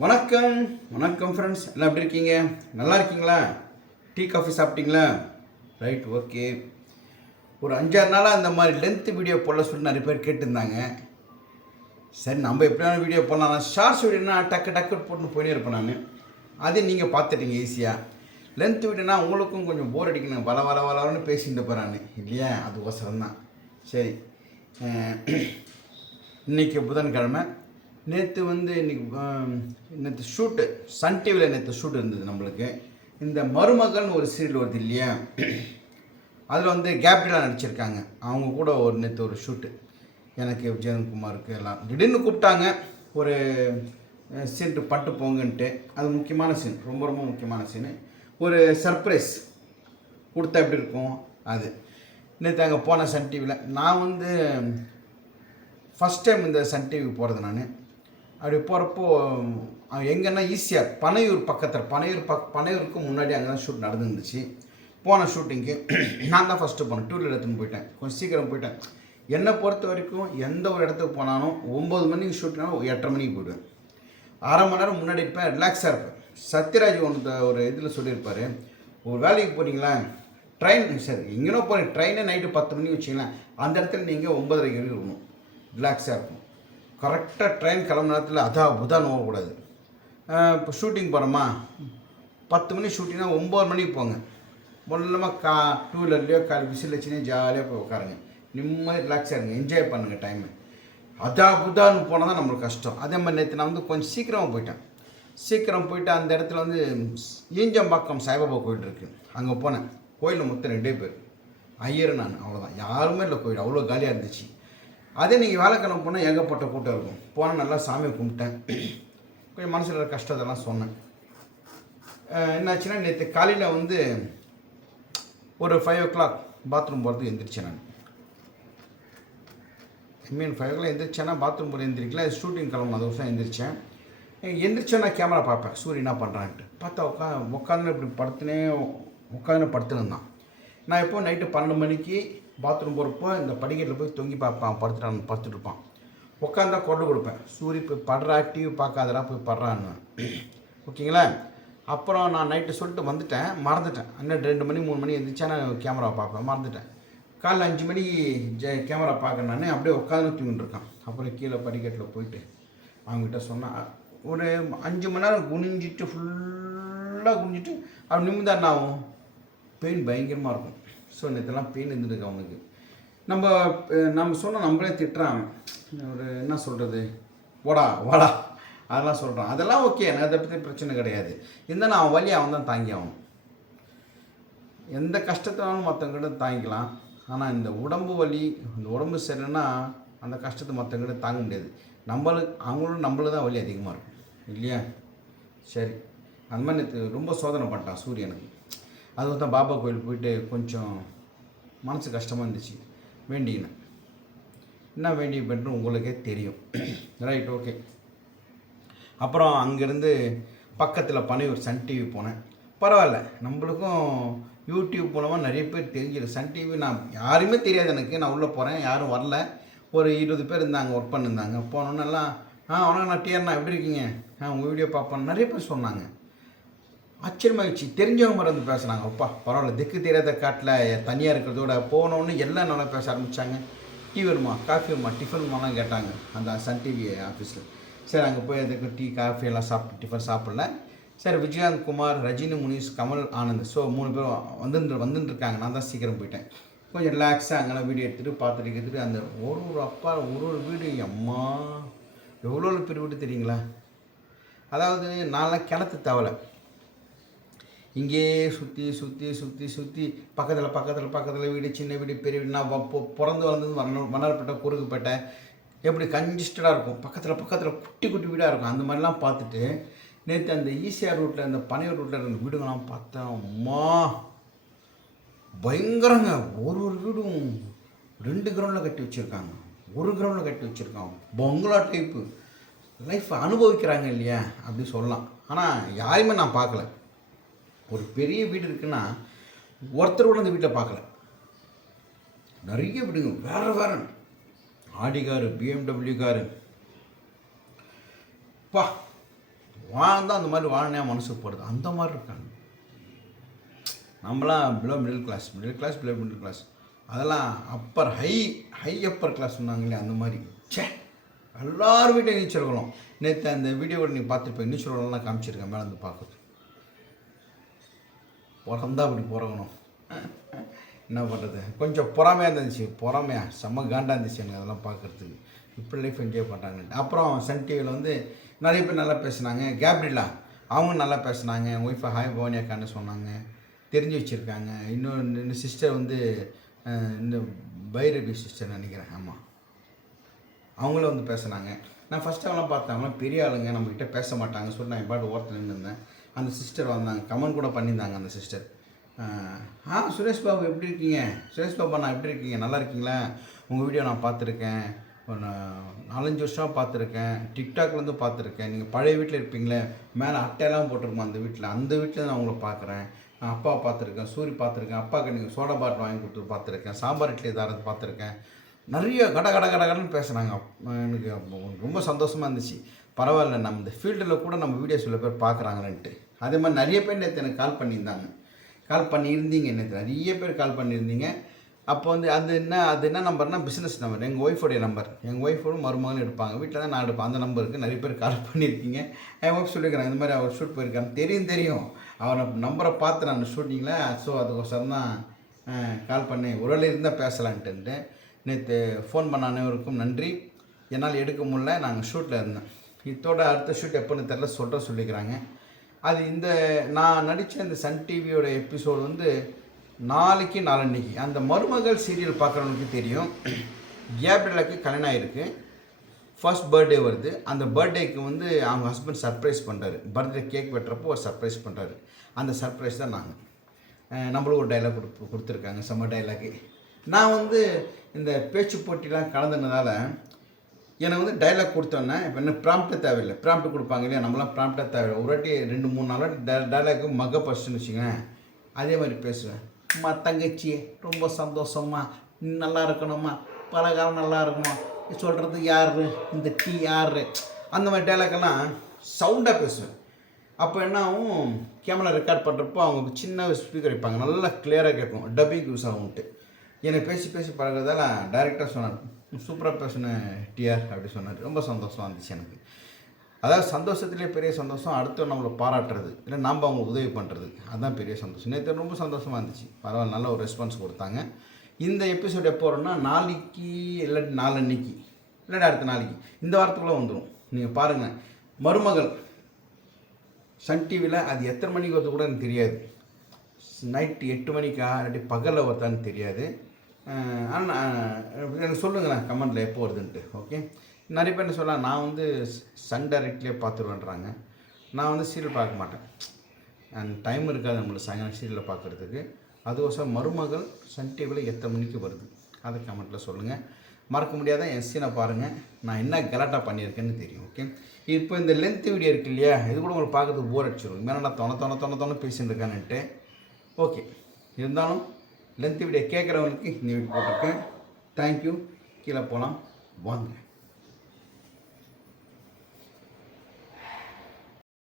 வணக்கம். வணக்கம் ஃப்ரெண்ட்ஸ் எல்லாம் எப்படி இருக்கீங்க? நல்லா இருக்கீங்களா? டீ காஃபி சாப்பிட்டீங்களா? ரைட் ஓகே ஒரு அஞ்சாறு நாளாக இந்த மாதிரி லென்த்து வீடியோ போடல சொல்லி நிறைய பேர் கேட்டிருந்தாங்க. சரி நம்ம எப்படியான வீடியோ போடலாம் ஷார்ட்ஸ் வீடியோனா டக்கு டக்கு போட்டு போயினே இருப்பேன் நான். அது நீங்கள் பார்த்துட்டீங்க ஈஸியாக லென்த் வீடியோனா உங்களுக்கும் கொஞ்சம் போர் அடிக்கணும் வள வள வளன்னு பேசிட்டு போகிறான்னு இல்லையா? அதுக்கோசரம் தான் சரி. இன்றைக்கி இன்னைக்கு புதன்கிழமை. நேற்று வந்து இன்னைக்கு நேற்று ஷூட்டு சன் டிவியில் நேற்று ஷூட் இருந்தது நம்மளுக்கு. இந்த மருமகன் ஒரு சீரியல் வருது இல்லையா? அதில் வந்து கேப்டலாக நடிச்சிருக்காங்க. அவங்க கூட ஒரு நேற்று ஒரு ஷூட்டு எனக்கு விஜயகுமாருக்கு எல்லாம். திடீர்னு கூப்பிட்டாங்க. ஒரு சீட்டு பட்டு போங்கன்ட்டு. அது முக்கியமான சீன் ரொம்ப ரொம்ப முக்கியமான சீனு ஒரு சர்ப்ரைஸ் கொடுத்தா எப்படி இருக்கும்? அது. நேற்று அங்கே போன சன் டிவியில் நான் வந்து ஃபஸ்ட் டைம் இந்த சன் டிவி போகிறது நான். அப்படி போகிறப்போ எங்கன்னா ஈஸியாக பனையூர் பக்கத்தில் பனையூர் பக் பனையூருக்கு முன்னாடி அங்கே தான் ஷூட் நடந்துருந்துச்சு. போன ஷூட்டிங்க்கு நான் தான் ஃபஸ்ட்டு போனேன். டூ வீலர் எடுத்துன்னு போயிட்டேன். கொஞ்சம் சீக்கிரம் போயிட்டேன். என்னை பொறுத்த வரைக்கும் எந்த ஒரு இடத்துக்கு போனாலும் ஒம்பது மணிக்கு ஷூட்னாலும் எட்டரை மணிக்கு போயிடுவேன். அரை மணி நேரம் முன்னாடி இருப்பேன் ரிலாக்ஸாக இருப்பேன். சத்யராஜ் ஒன்று ஒரு இதில் சொல்லியிருப்பார். ஒரு வேலைக்கு போகிறீங்களா ட்ரெயின் சரி எங்கேனோ போகிறீங்க ட்ரெயினே நைட்டு பத்து மணிக்கு வச்சிங்களேன் அந்த இடத்துல நீங்கள் ஒம்பதரை வரைக்கும் இருக்கணும். ரிலாக்ஸாக இருக்கும் கரெக்டாக ட்ரெயின் கிளம்புன நேரத்தில் அதா புதான் போகக்கூடாது இப்போ ஷூட்டிங் போகிறோமா பத்து மணி ஷூட்டிங்னா ஒம்பது மணிக்கு போங்க. மொல்லமாக கா டூ வீலர்லேயோ கால் விசில் வச்சுனே ஜாலியாக போய் உட்காருங்க நிம்மதி ரிலாக்ஸாக இருங்க. என்ஜாய் பண்ணுங்கள் டைமை அதா புதான்னு போனால் தான் நம்மளுக்கு கஷ்டம். அதே மாதிரி நேற்று நான் வந்து கொஞ்சம் சீக்கிரமாக போயிட்டேன். சீக்கிரம் போயிட்டு அந்த இடத்துல வந்து ஈஞ்சம்பாக்கம் சாய்பாபா கோயில் இருக்குது அங்கே போனேன். கோயிலில் மொத்தம் ரெண்டே பேர். ஐயர் நான். அவ்வளோதான் யாருமே இல்லை கோயில். அவ்வளோ காலியாக இருந்துச்சு. அதே நீங்கள் வேலைக்கிழமை போனால் ஏகப்பட்ட கூட்டம் இருக்கும். போனால் நல்லா சாமி கும்பிட்டேன். கொஞ்சம் மனசில் இருக்கிற கஷ்டத்தெல்லாம் சொன்னேன். என்னாச்சுன்னா நேற்று காலையில் வந்து ஒரு ஃபைவ் ஓ கிளாக் பாத்ரூம் போகிறதுக்கு எந்திரிச்சேன் நான். I mean five o'clock எந்திரிச்சேன்னா பாத்ரூம் போகிற எந்திரிக்கல. ஷூட்டிங் கிளம்புன அது வருஷம் எந்திரிச்சேன். எந்திரிச்சேன் நான் கேமரா பார்ப்பேன். சூரியன் என்ன பண்ணுறான்ட்டு பார்த்தா உட்கா உட்காந்து இப்படி படுத்துனே உட்காந்து படுத்துருந்தான் நான் எப்போ நைட்டு பன்னெண்டு மணிக்கு பாத்ரூம் போகிறப்போ இந்த படிக்கட்டில் போய் தொங்கி பார்ப்பான் படுத்துட்டான் படுத்துட்டு இருப்பான் உட்காந்தா கொண்டு கொடுப்பேன். சூரிய போய் படுறா டிவி பார்க்காதடா போய் படுறான்னு. ஓகேங்களா? அப்புறம் நான் நைட்டு சொல்லிட்டு வந்துட்டேன். மறந்துட்டேன். இன்னும் ரெண்டு மணி மூணு மணி எழுந்திரிச்சா நான் கேமரா பார்ப்பேன். மறந்துட்டேன். காலைல அஞ்சு மணி ஜ கேமரா பார்க்க நான் அப்படியே உட்காந்து தூங்கிட்டு இருக்கான். அப்புறம் கீழே படிக்கட்டில் போயிட்டு அவங்ககிட்ட சொன்னேன் ஒரு அஞ்சு மணி நேரம் குனிஞ்சிட்டு ஃபுல்லாக குனிஞ்சிட்டு அப்படி நிமிந்தா என்ன ஆகும்? பெயின் பயங்கரமாக இருக்கும். ஸோ நேற்றுலாம் பெயின் இருந்துருக்கு அவனுக்கு நம்ம நம்ம சொன்ன நம்மளே திட்டுறான் ஒரு என்ன சொல்கிறது வாடா வாடா. அதெல்லாம் சொல்கிறான் அதெல்லாம் ஓகே எனக்கு அதை பற்றி பிரச்சனை கிடையாது. இருந்தாலும் அவன் வழி அவன் தான் தாங்கி ஆகணும். எந்த கஷ்டத்தினாலும் மற்றவங்கிட்ட தாங்கிக்கலாம். ஆனால் இந்த உடம்பு வலி இந்த உடம்பு சரியில்லைன்னா அந்த கஷ்டத்தை மற்றவங்கிட்ட தாங்க முடியாது. நம்மளுக்கு அவங்களும் நம்மளுக்கு தான் வலி அதிகமாக இருக்கும். இல்லையா? சரி. அந்த மாதிரி நேற்று ரொம்ப சோதனை பண்ணிட்டான் சூரியனுக்கு. அது தான் பாபா கோயில் போயிட்டு கொஞ்சம் மனசு கஷ்டமாக இருந்துச்சு. வேண்டிக்கினேன் என்ன வேண்டி பண்ணுறது உங்களுக்கே தெரியும். ரைட் ஓகே அப்புறம் அங்கேருந்து பக்கத்தில் பனையூர் சன் டிவி போனேன். பரவாயில்ல நம்மளுக்கும் யூடியூப் மூலமாக நிறைய பேர் தெரிஞ்சிடும் சன் டிவி நான் யாருமே தெரியாது எனக்கு. நான் உள்ளே போகிறேன் யாரும் வரல. ஒரு இருபது பேர் இருந்தாங்க ஒர்க் பண்ணியிருந்தாங்க போனோன்னெல்லாம் ஆ வணக்கம் நான் டிஆர்ண்ணா எப்படி இருக்கீங்க? ஆ உங்கள் வீடியோ பார்ப்பேன் நிறைய பேர் சொன்னாங்க. ஆச்சரியமாகிடுச்சு தெரிஞ்சவங்க மறந்து பேசுனாங்க. அப்பா பரவாயில்ல திக்கு தெரியாத காட்டில் தனியாக இருக்கிறதோட போனோன்னு எல்லாம் நல்லா பேச ஆரம்பித்தாங்க டீ வருமா காஃபி வருமா டிஃபன் வருமாலாம் கேட்டாங்க அந்த சன் டிவி ஆஃபீஸில் சரி அங்கே போய் அதுக்கு டீ காஃபி எல்லாம் சாப்பிட்டு டிஃபன் சாப்பிடல. சரி விஜயகாந்த் குமார் ரஜினி முனிஷ் கமல் ஆனந்த். ஸோ மூணு பேரும் வந்துட்டு வந்துட்டு நான் தான் சீக்கிரம் போயிட்டேன். கொஞ்சம் ரிலாக்ஸாக அங்கெல்லாம் வீடியோ எடுத்துகிட்டு பார்த்துட்டு எடுத்துகிட்டு அந்த ஒரு ஒரு அப்பா ஒரு ஒரு வீடு. அம்மா எவ்வளோ பெரிய வீடு தெரியுங்களா? அதாவது நான்லாம் கிணத்து தவலை இங்கேயே சுற்றி சுற்றி சுற்றி சுற்றி பக்கத்தில் பக்கத்தில் பக்கத்தில் வீடு சின்ன வீடு பெரிய வீடு நான் வ- பிறந்து வளர்ந்தது மணல் மன்னார்பேட்டை குறுக்குப்பேட்டை எப்படி கன்ஜஸ்டடாக இருக்கும். பக்கத்தில் பக்கத்தில் குட்டி குட்டி வீடாக இருக்கும். அந்த மாதிரிலாம் பார்த்துட்டு நேற்று அந்த ஈசிஆர் ரூட்டில் அந்த பனையூர் ரூட்டில் இருந்த வீடுங்களாம் பார்த்தேன். அம்மா! பயங்கரங்க. ஒரு ஒரு வீடும் ரெண்டு கிரவுண்டில் கட்டி வச்சுருக்காங்க. ஒரு கிரவுண்டில் கட்டி வச்சுருக்காங்க. பங்களா டைப்பு லைஃப் அனுபவிக்கிறாங்க இல்லையா? அப்படி சொல்லலாம். ஆனால் யாரையுமே நான் பார்க்கல. ஒரு பெரிய வீடு இருக்குன்னா ஒருத்தர் கூட அந்த வீட்டில் பார்க்கல. நிறைய வீடுங்க வேற வேற. Audi car BMW car. பா வாழ்ந்தால் அந்த மாதிரி வாழனே மனசுக்கு போடுது அந்த மாதிரி இருக்காங்க. நம்மளாம் below middle class middle class below middle class அதெல்லாம் upper high high upper class சொன்னாங்களே அந்த மாதிரி. ச்சே எல்லார் வீட்டையும் நீச்சல் குளம் நேற்று அந்த வீடியோவில் நீங்கள் பார்த்துருப்பேன் நீச்சல் குளம்லாம் காமிச்சிருக்கேன் மேலே வந்து பார்க்குறது பிறந்தா அப்படி பிறகணும் என்ன பண்ணுறது கொஞ்சம் பொறாமையாக இருந்துச்சு. பொறாமையாக செம்ம காண்டாக இருந்துச்சு எனக்கு அதெல்லாம் பார்க்குறதுக்கு இப்படி லைஃப் என்ஜாய் பண்ணுறாங்கன்ட்டு அப்புறம் சன் டிவியில் வந்து நிறைய பேர் நல்லா பேசுனாங்க. கேப்ரிலா அவங்க நல்லா பேசுனாங்க. ஒய்ஃபை ஹாய் பவானி அக்கான்னு சொன்னாங்க. தெரிஞ்சு வச்சுருக்காங்க. இன்னும் இந்த சிஸ்டர் வந்து இந்த பைரவி சிஸ்டர் நினைக்கிறேன். ஆமாம் அவங்களும் வந்து பேசுனாங்க. நான் ஃபஸ்ட்டு அவங்களாம் பார்த்தேன். அவங்களாம் பெரிய ஆளுங்க. நம்மக்கிட்ட பேச மாட்டாங்க. சொல்லி நான் பாட்டு ஓரத்தில் நின்றுருந்தேன் அந்த சிஸ்டர் வந்தாங்க. கமெண்ட் கூட பண்ணியிருந்தாங்க அந்த சிஸ்டர் ஆ சுரேஷ் பாபு எப்படி இருக்கீங்க? சுரேஷ் பாபா நான் எப்படி இருக்கீங்க? நல்லா இருக்கீங்களா? உங்கள் வீடியோ நான் பார்த்துருக்கேன். ஒரு நாலஞ்சு வருஷமாக பார்த்துருக்கேன். டிக்டாக்லேருந்து பார்த்துருக்கேன். நீங்கள் பழைய வீட்டில் இருப்பீங்களே மேலே அட்டையெல்லாம் போட்டிருக்கோம் அந்த வீட்டில் அந்த வீட்டில் நான் உங்களை பார்க்குறேன். நான் அப்பாவை பார்த்துருக்கேன் சூரி பார்த்துருக்கேன். அப்பாவுக்கு நீங்கள் சோடா பாட்டில் வாங்கி கொடுத்து பார்த்துருக்கேன். சாம்பார் இட்லி தாரது பார்த்துருக்கேன். நிறைய கட கட கட கடன்னு பேசுனாங்க. எனக்கு ரொம்ப சந்தோஷமாக இருந்துச்சு. பரவாயில்ல நம்ம இந்த ஃபீல்டில் கூட நம்ம வீடியோ சில பேர் பார்க்குறாங்கன்ட்டு அதே மாதிரி நிறைய பேர் நேற்று எனக்கு கால் பண்ணியிருந்தாங்க. கால் பண்ணியிருந்தீங்க நேற்று நிறைய பேர் கால் பண்ணியிருந்தீங்க. அப்போ வந்து அது என்ன அது என்ன நம்பர்னா பிஸ்னஸ் நம்பர் எங்கள் ஒய்ஃபோடைய நம்பர் எங்கள் ஒய்ஃபோட மருமகன் எடுப்பாங்க. வீட்டில் தான் நான் எடுப்பேன். அந்த நம்பருக்கு நிறைய பேர் கால் பண்ணியிருக்கீங்க. என் ஒய்ஃப் சொல்லியிருக்கிறேன் இந்த மாதிரி அவர் ஷூட் போயிருக்காங்க தெரியும் தெரியும். அவரை நம்பரை பார்த்து நான் ஷூட்டிங்கில் ஸோ அதுக்கோசரம் தான் கால் பண்ணேன். உடலில் இருந்தால் பேசலான்ட்டு நேற்று ஃபோன் பண்ண அனைவருக்கும் நன்றி. என்னால் எடுக்க முடியல. நாங்கள் ஷூட்டில் இருந்தேன். இதோட அடுத்த ஷூட் எப்போன்னு தெரில சொல்கிற சொல்லிக்கிறாங்க. அது இந்த நான் நடித்த இந்த சன் டிவியோட எபிசோடு வந்து நாளைக்கு நாளன்னைக்கு. அந்த மருமகள் சீரியல் பார்க்குறவங்களுக்கு தெரியும். கேப்ரலுக்கு கல்யாணம் ஆகிருக்கு ஃபர்ஸ்ட் பர்த்டே வருது. அந்த பர்த்டேக்கு வந்து அவங்க ஹஸ்பண்ட் சர்ப்ரைஸ் பண்ணுறாரு பர்த்டே கேக் வெட்டுறப்போ ஒரு சர்ப்ரைஸ் பண்ணுறாரு அந்த சர்ப்ரைஸ் தான் நாங்கள் நம்மளும் ஒரு டைலாக் கொடு கொடுத்துருக்காங்க. செம்ம டைலாக்கு நான் வந்து இந்த பேச்சு போட்டிலாம் கலந்துனதால் எனக்கு வந்து டைலாக் கொடுத்தோன்னே இப்போ என்ன ப்ராம்ப்டே தேவையில்லை. ப்ராம்ப்ட் கொடுப்பாங்க இல்லையா? நம்மளாம் ப்ராம்ப்டே தேவையில்லை. ஒரு வாட்டி ரெண்டு மூணு நாள் வாட்டி டை டைலாக்கு மக ஃபஸ்ட்டுன்னு வச்சுக்கோங்க அதே மாதிரி பேசுவேன். அம்மா தங்கச்சி ரொம்ப சந்தோஷமா நல்லா இருக்கணுமா பலகாரம் நல்லா இருக்கணும். சொல்கிறது யார்? இந்த டீ யார்? அந்த மாதிரி டைலாக்கெல்லாம் சவுண்டாக பேசுவேன். அப்போ என்ன ஆகும்? கேமரா ரெக்கார்ட் பண்ணுறப்போ அவங்க சின்ன ஸ்பீக்கர் வைப்பாங்க. நல்லா கிளியராக கேட்கும் டப்பிங் யூஸ் ஆகும்ட்டு எனக்கு பேசி பேசி பழகிறதால டைரெக்டாக சொன்னார் சூப்பராக பேசினேன் டிஆர் அப்படி சொன்னார். ரொம்ப சந்தோஷம் இருந்துச்சு எனக்கு. அதாவது சந்தோஷத்துலேயே பெரிய சந்தோஷம் அடுத்து நம்மளை பாராட்டுறது இல்லை நாம் அவங்க உதவி பண்ணுறது அதுதான் பெரிய சந்தோஷம். நேற்று ரொம்ப சந்தோஷமாக இருந்துச்சு. பரவாயில்ல நல்ல ஒரு ரெஸ்பான்ஸ் கொடுத்தாங்க. இந்த எபிசோட் எப்போ வரும்னா நாளைக்கு இல்லாட்டி நாளன்னைக்கு. இல்லாட்டி அடுத்த நாளைக்கு. இந்த வாரத்துக்குள்ளே வந்துடும் நீங்கள் பாருங்கள் மருமகள் சன் டிவியில் அது எத்தனை மணிக்கு வருது கூட எனக்கு தெரியாது. நைட்டு எட்டு மணிக்கா இல்லாட்டி பகலில் வருதான்னு தெரியாது. ஆனால் எனக்கு சொல்லுங்களேன் கமெண்டில் எப்போ வருதுன்ட்டு ஓகே நிறைய பேர் என்ன சொல்லலாம் நான் வந்து சன் டைரக்ட்லேயே பார்த்துருவேன்றாங்க. நான் வந்து சீரியல் பார்க்க மாட்டேன். அண்ட் டைம் இருக்காது நம்மளுக்கு சாயங்காலம் சீரியலில் பார்க்குறதுக்கு. அதுக்கோசரம் மருமகள் சன் டிவியில் எத்தனை மணிக்கு வருது? அதை கமெண்ட்டில் சொல்லுங்கள் மறக்க முடியாத என் சீனை பாருங்கள் நான் என்ன கலாட்டா பண்ணியிருக்கேன்னு தெரியும் ஓகே இப்போ இந்த லென்த் வீடியோ இருக்கு இல்லையா? இது கூட உங்களுக்கு பார்க்குறதுக்கு போர் அடிச்சிடும் மேலே நான் தொண தொண தொண தொண பேசிட்டு இருக்கேன்னுட்டு. ஓகே இருந்தாலும் லென்த்து வீடியோ கேட்குறவங்களுக்கு இந்த வீடியோ போட்டிருக்கேன். தேங்க்யூ கீழே போகலாம் வாங்க.